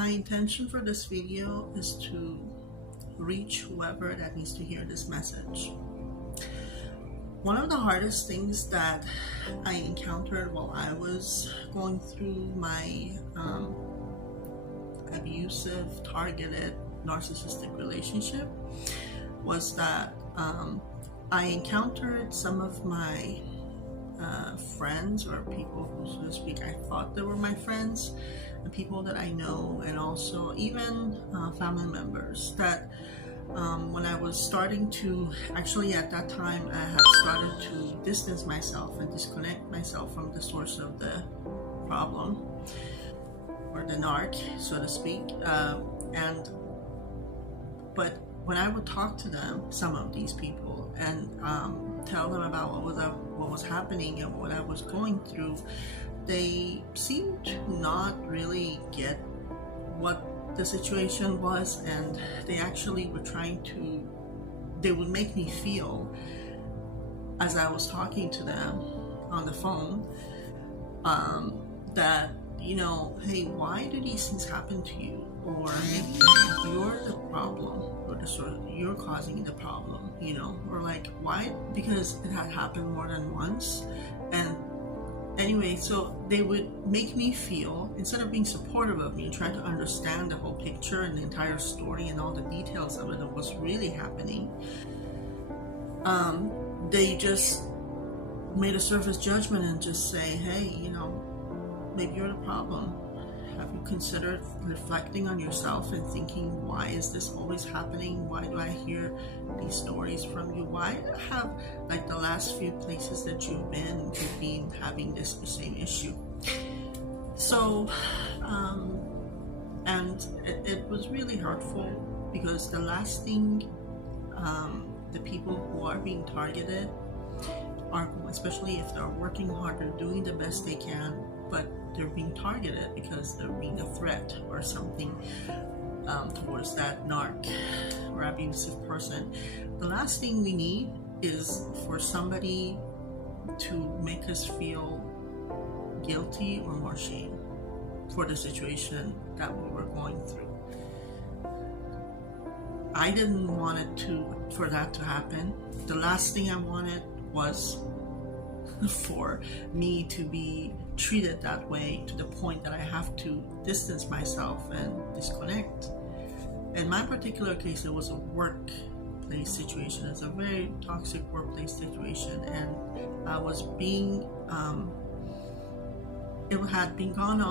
My intention for this video is to reach whoever that needs to hear this message. One of the hardest things that I encountered while I was going through my abusive, targeted, narcissistic relationship was that I encountered some of my friends, or people who, so to speak, I thought they were my friends, and people that I know, and also even family members that when I was starting to, actually at that time I had started to distance myself and disconnect myself from the source of the problem, or the narc, so to speak, but when I would talk to them, some of these people, and tell them about what was happening and what I was going through, they seemed to not really get what the situation was, and they actually were they would make me feel, as I was talking to them on the phone, that, you know, hey, why do these things happen to you? Or maybe you're the problem, or you're causing the problem, you know, or like, why? Because it had happened more than once. And anyway, so they would make me feel, instead of being supportive of me and trying to understand the whole picture and the entire story and all the details of it and what's really happening, they just made a surface judgment and just say, hey, you know, maybe you're the problem. Have you considered reflecting on yourself and thinking, why is this always happening? Why do I hear these stories from you? Why have, like, the last few places that you've been having this same issue? So, and it was really hurtful, because the last thing the people who are being targeted are, especially if they're working hard, they're doing the best they can, but they're being targeted because they're being a threat or something towards that narc or abusive person. The last thing we need is for somebody to make us feel guilty or more shame for the situation that we were going through. I didn't want it for that to happen. The last thing I wanted was for me to be treated that way, to the point that I have to distance myself and disconnect. In my particular case, it was a workplace situation. It's a very toxic workplace situation, and I was being, it had been gone on